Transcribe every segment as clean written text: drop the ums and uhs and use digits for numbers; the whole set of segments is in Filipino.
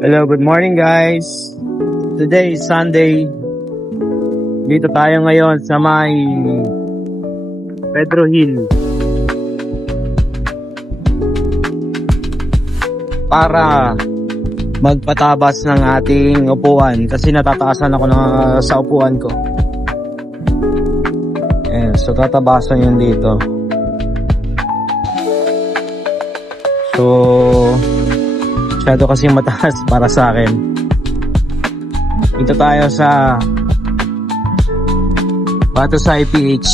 Hello, good morning guys. Today is Sunday. Dito tayo ngayon sa may Pedro Hill para magpatabas ng ating upuan kasi natataasan ako sa upuan ko. So tatabasan yun dito. So masyado kasi mataas para sa akin. Ito tayo sa Batusay PH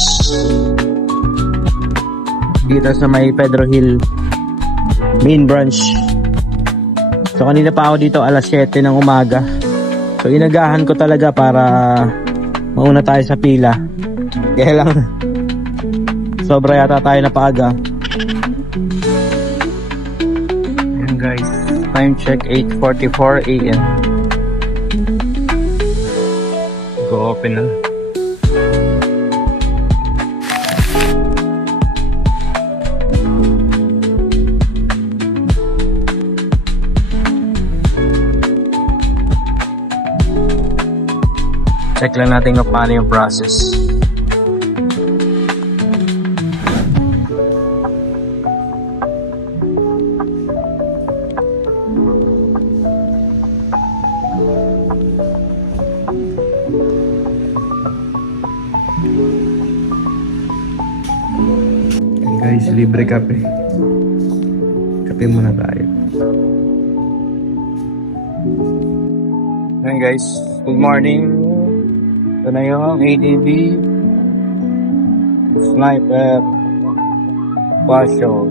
dito sa may Pedro Hill main branch. So kanina pa ako dito alas 7 ng umaga. So inagahan ko talaga para mauna tayo sa pila. Kaya lang sobra yata tayo na paaga. Ayan guys, time check 8:44 AM. Go open na. Check lang natin kung paano yung process. Guys, libre kape. Kape muna tayo. Ayan guys, good morning. Ito na yung ADB Sniper Basho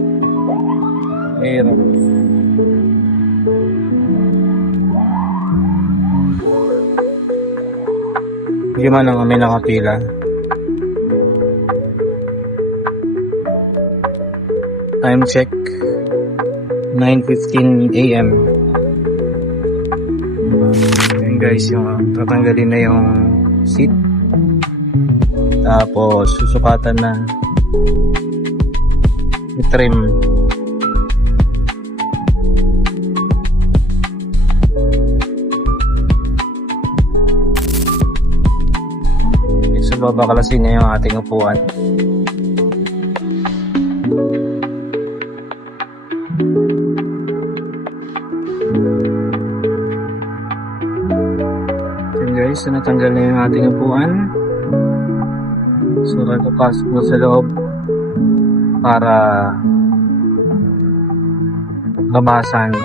Aero. Hindi man lang kami nakapila. Time check 9:15 AM. Ayan guys, yung tatanggalin na yung seat, tapos susukatan na yung trim. So babakalasin na yung ating upuan. Guys, so natanggal na yung ating upuan. So nagpapasok mo sa loob para labasan.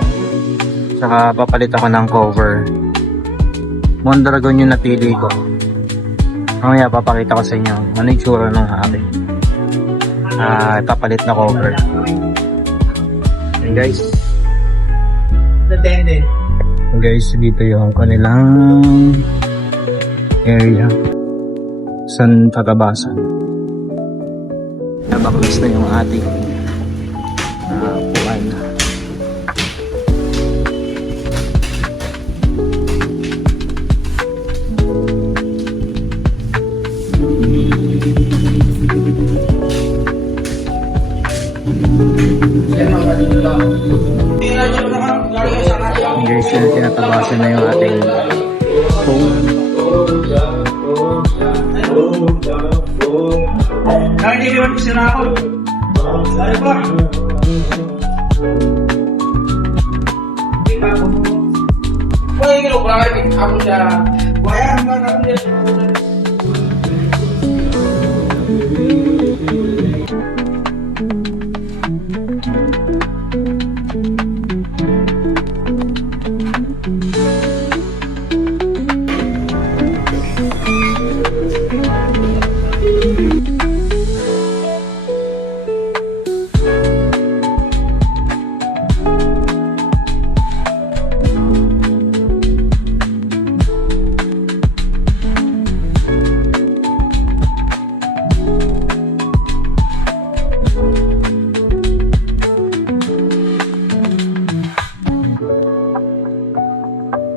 Saka papalit ako ng cover. Mondragon yung napili ko. Mamaya papakita ko sa inyo ano yung tsura ng aking ipapalit na cover. And guys, dito yung kanilang area saan tatabasan. Nabaklas na yung ating upuan. Guys, tinatabasan na yung ating phone. Nakikiliwan ko sila ako. Saan ba? Wala yung kinukulakin ako siya. Wala ang mga namin.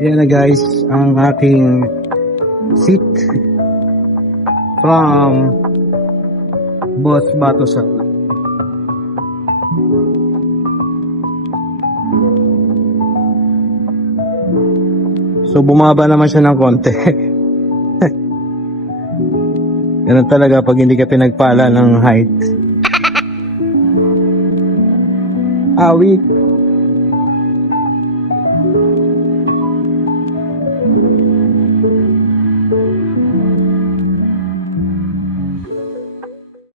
Yan na guys, ang ating seat from Boss Batusay. So bumaba naman siya ng konti. Ganun talaga pag hindi ka pinagpala ng height. Awi.